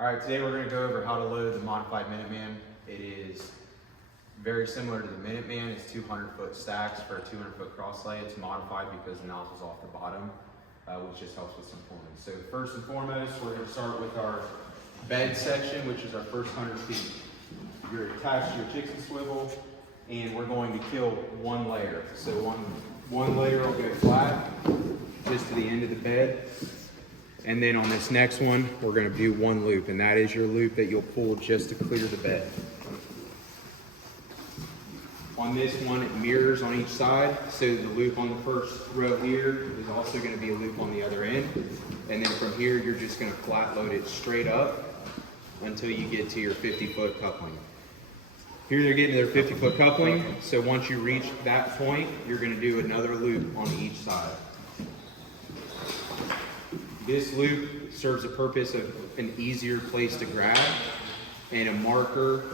All right, today we're going to go over how to load the Modified Minuteman. It is very similar to the Minuteman. It's 200-foot stacks for a 200-foot cross lay. It's modified because the nozzle's off the bottom, which just helps with some pulling. So first and foremost, we're going to start with our bed section, which is our first 100 feet. You're attached to your chicks and swivel, and we're going to kill one layer. So one layer will go flat, just to the end of the bed. And then on this next one, we're going to do one loop, and that is your loop that you'll pull just to clear the bed. On this one, it mirrors on each side, so the loop on the first row here is also going to be a loop on the other end. And then from here, you're just going to flat load it straight up until you get to your 50-foot coupling. Here they're getting their 50-foot coupling, so once you reach that point, you're going to do another loop on each side. This loop serves a purpose of an easier place to grab and a marker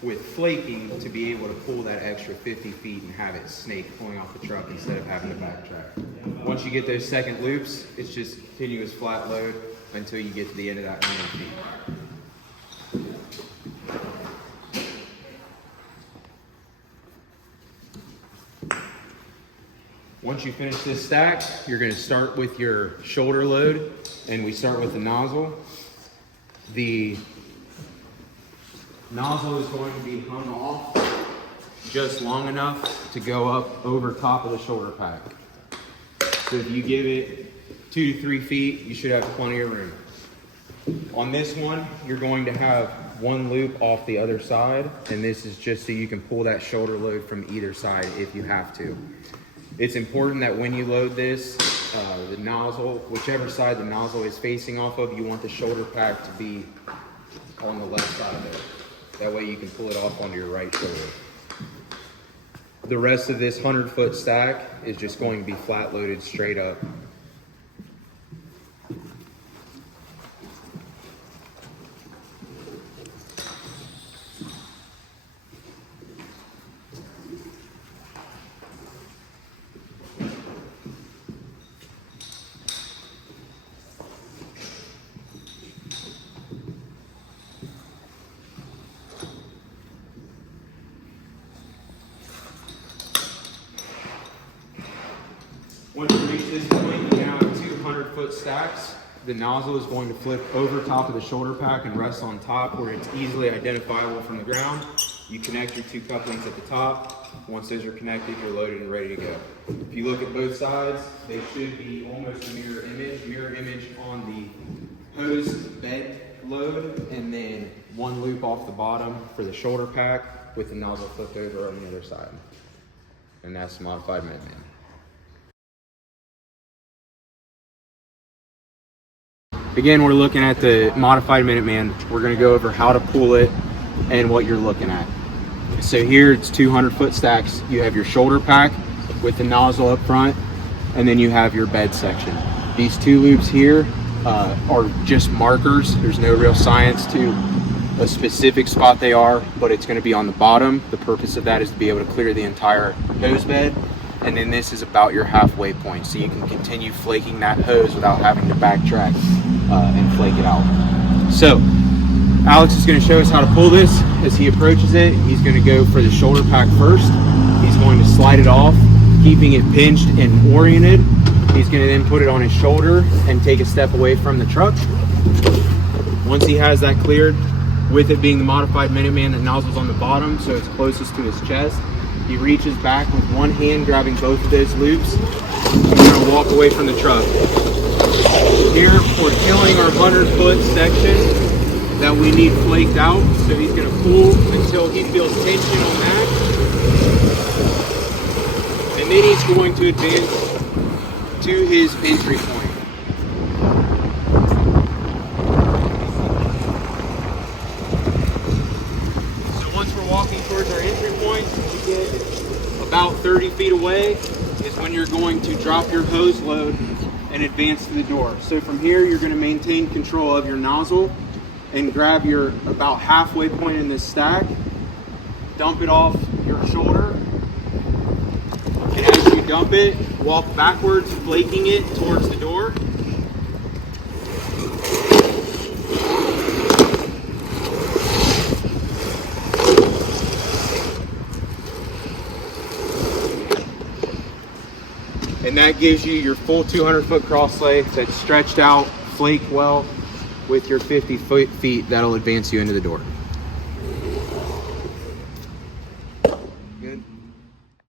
with flaking to be able to pull that extra 50 feet and have it snake pulling off the truck instead of having to backtrack. Once you get those second loops, it's just continuous flat load until you get to the end of that 100 feet. Once you finish this stack, you're going to start with your shoulder load, and we start with the nozzle. The nozzle is going to be hung off just long enough to go up over top of the shoulder pack. So if you give it 2 to 3 feet, you should have plenty of room. On this one, you're going to have one loop off the other side, and this is just so you can pull that shoulder load from either side if you have to. It's important that when you load this, the nozzle, whichever side the nozzle is facing off of, you want the shoulder pack to be on the left side of it. That way you can pull it off onto your right shoulder. The rest of this 100-foot stack is just going to be flat loaded straight up. Once you reach this point, you now have 200-foot stacks. The nozzle is going to flip over top of the shoulder pack and rest on top where it's easily identifiable from the ground. You connect your 2 couplings at the top. Once those are connected, you're loaded and ready to go. If you look at both sides, they should be almost a mirror image on the hose bed load, and then one loop off the bottom for the shoulder pack with the nozzle flipped over on the other side. And that's the Modified Minuteman. Again, we're looking at the Modified Minuteman. We're going to go over how to pull it and what you're looking at. So here it's 200-foot stacks. You have your shoulder pack with the nozzle up front, and then you have your bed section. These 2 loops here are just markers. There's no real science to a specific spot they are, but it's going to be on the bottom. The purpose of that is to be able to clear the entire hose bed. And then this is about your halfway point, so you can continue flaking that hose without having to backtrack and flake it out. So Alex is going to show us how to pull this. As he approaches it, he's going to go for the shoulder pack first. He's going to slide it off, keeping it pinched and oriented. He's going to then put it on his shoulder and take a step away from the truck. Once he has that cleared, with it being the Modified Minuteman, the nozzle's on the bottom, so it's closest to his chest. He reaches back with one hand, grabbing both of those loops. We're going to walk away from the truck. Here, we're killing our 100-foot section that we need flaked out. So he's going to pull until he feels tension on that. And then he's going to advance to his entry point. Walking towards our entry point, we get about 30 feet away is when you're going to drop your hose load and advance to the door. So from here, you're going to maintain control of your nozzle and grab your about halfway point in this stack, dump it off your shoulder, and as you dump it, walk backwards, flaking it towards the door. And that gives you your full 200-foot cross sleigh that's stretched out, flaked well, with your 50 feet that'll advance you into the door.